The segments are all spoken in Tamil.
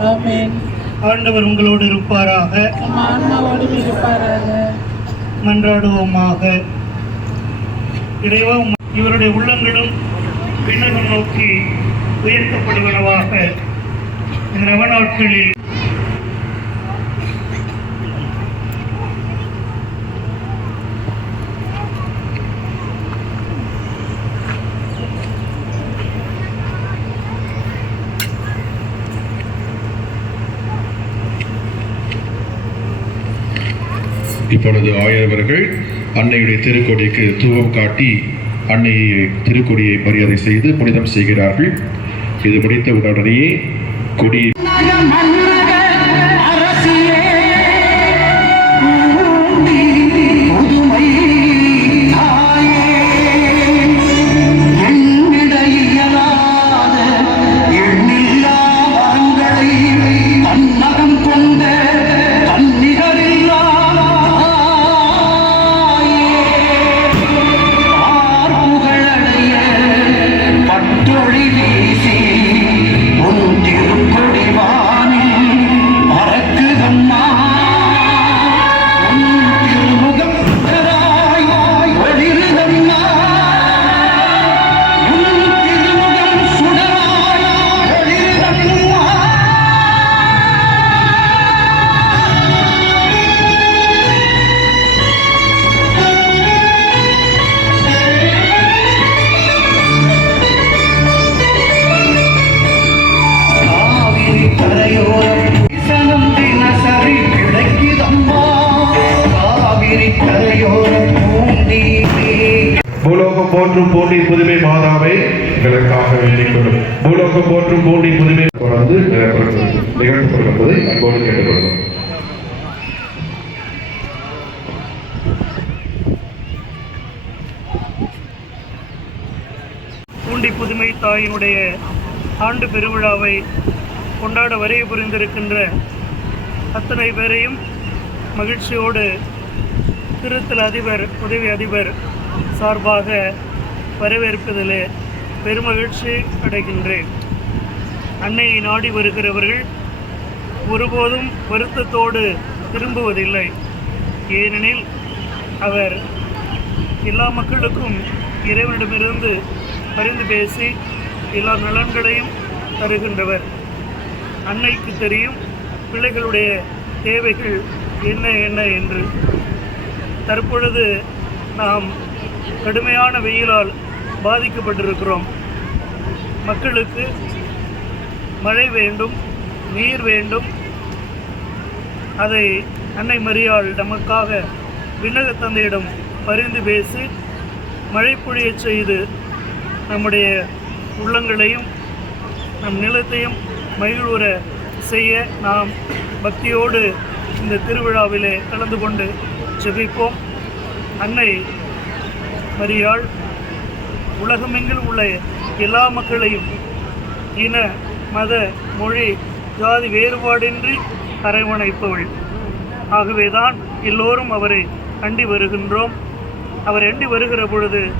ஆமென். ஆண்டவர் உங்களோடு இருப்பாராக. மன்றாடுவோமாக. இறைவா இவருடைய உள்ளங்களும் விண்ணகம் நோக்கி உயர்த்தப்படுவனவாக. இந்த நவநாட்களில் இப்பொழுது ஆயவர்கள் அன்னையுடைய திருக்கொடிக்கு தூவம் காட்டி அன்னையை திருக்கொடியை மரியாதை செய்து புனிதம் செய்கிறார்கள். இது முடித்த உடனேயே கொடியை பூலோகம் போற்றும் பூண்டி புதுமை மாதாவை எங்களுக்காக வேண்டிக் கொள்ளும் பூலோகம் போற்றும் பூண்டி புதுமை தொடர்ந்து நிகழ்த்தப்படுவது அன்போடு கேட்டுக்கொள்ளும் பூண்டி புதுமை தாயினுடைய ஆண்டு பெருவிழாவை கொண்டாட வரைய புரிந்திருக்கின்ற அத்தனை பேரையும் மகிழ்ச்சியோடு திருத்தல் அதிபர் உதவி அதிபர் சார்பாக வரவேற்பதிலே பெருமகிழ்ச்சி அடைகின்றேன். அன்னையை நாடி வருகிறவர்கள் ஒருபோதும் வருத்தத்தோடு திரும்புவதில்லை. ஏனெனில் அவர் எல்லா மக்களுக்கும் இறைவனிடமிருந்து பரிந்து பேசி எல்லா நலன்களையும் தருகின்றவர். அன்னைக்கு தெரியும் பிள்ளைகளுடைய தேவைகள் என்ன என்ன என்று. தற்பொழுது நாம் கடுமையான வெயிலால் பாதிக்கப்பட்டிருக்கிறோம். மக்களுக்கு மழை வேண்டும் நீர் வேண்டும். அதை அன்னை மரியாள் நமக்காக விண்ணக தந்தையிடம் பரிந்து பேசி மழை பொழிய செய்து நம்முடைய உள்ளங்களையும் நம் நிலத்தையும் மகிழ்வுற செய்ய நாம் பக்தியோடு இந்த திருவிழாவிலே கலந்து கொண்டு ஜெபிப்போம். அன்னை மரியாள் உலகமெங்கில் உள்ள எல்லா மக்களையும் இன மத மொழி ஜாதி வேறுபாடின்றி அரவணைப்பவள். ஆகவேதான் எல்லோரும் அவரை அண்டி வருகின்றோம். அவர் அண்டி வருகிற பொழுது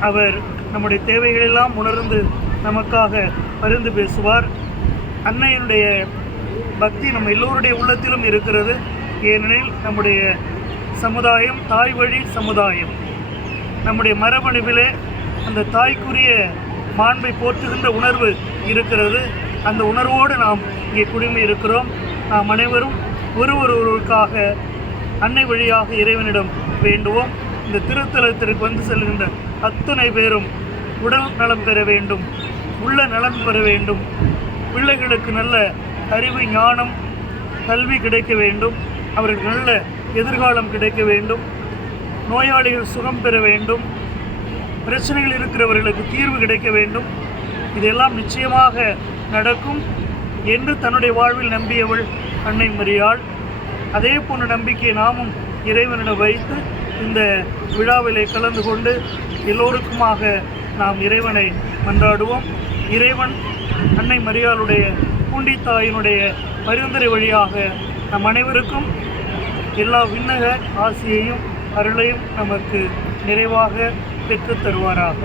அவர் நம்முடைய தேவைகளெல்லாம் உணர்ந்து நமக்காக பரிந்து பேசுவார். அன்னையினுடைய பக்தி நம்ம எல்லோருடைய உள்ளத்திலும் இருக்கிறது. ஏனெனில் நம்முடைய சமுதாயம் தாய் வழி சமுதாயம். நம்முடைய மரபணுவிலே அந்த தாய்க்குரிய மாண்பை போற்றுகின்ற உணர்வு இருக்கிறது. அந்த உணர்வோடு நாம் இங்கே குடிமை இருக்கிறோம். நாம் அனைவரும் ஒருவர் ஒருவருக்காக அன்னை வழியாக இறைவனிடம் வேண்டுவோம். இந்த திருத்தலத்திற்கு வந்து செல்கின்ற அத்தனை பேரும் உடல் நலம் பெற வேண்டும் உள்ள நலம் பெற வேண்டும். பிள்ளைகளுக்கு நல்ல அறிவு ஞானம் கல்வி கிடைக்க வேண்டும். அவர்களுக்கு நல்ல எதிர்காலம் கிடைக்க வேண்டும். நோயாளிகள் சுகம் பெற வேண்டும் பிரச்சனைகள் இருக்கிறவர்களுக்கு தீர்வு கிடைக்க வேண்டும். இதெல்லாம் நிச்சயமாக நடக்கும் என்று தன்னுடைய வாழ்வில் நம்பியவள் அன்னை மரியாள். அதே போன்ற நம்பிக்கையை நாமும் இறைவனிடம் வைத்து இந்த விழாவிலே கலந்து கொண்டு எல்லோருக்குமாக நாம் இறைவனை மன்றாடுவோம். இறைவன் அன்னை மரியாளுடைய பூண்டித்தாயினுடைய பரிந்துரை வழியாக நம் அனைவருக்கும் எல்லா விண்ணக ஆசியையும் அருளையும் நமக்கு நிறைவாக பெற்று தருவாராக.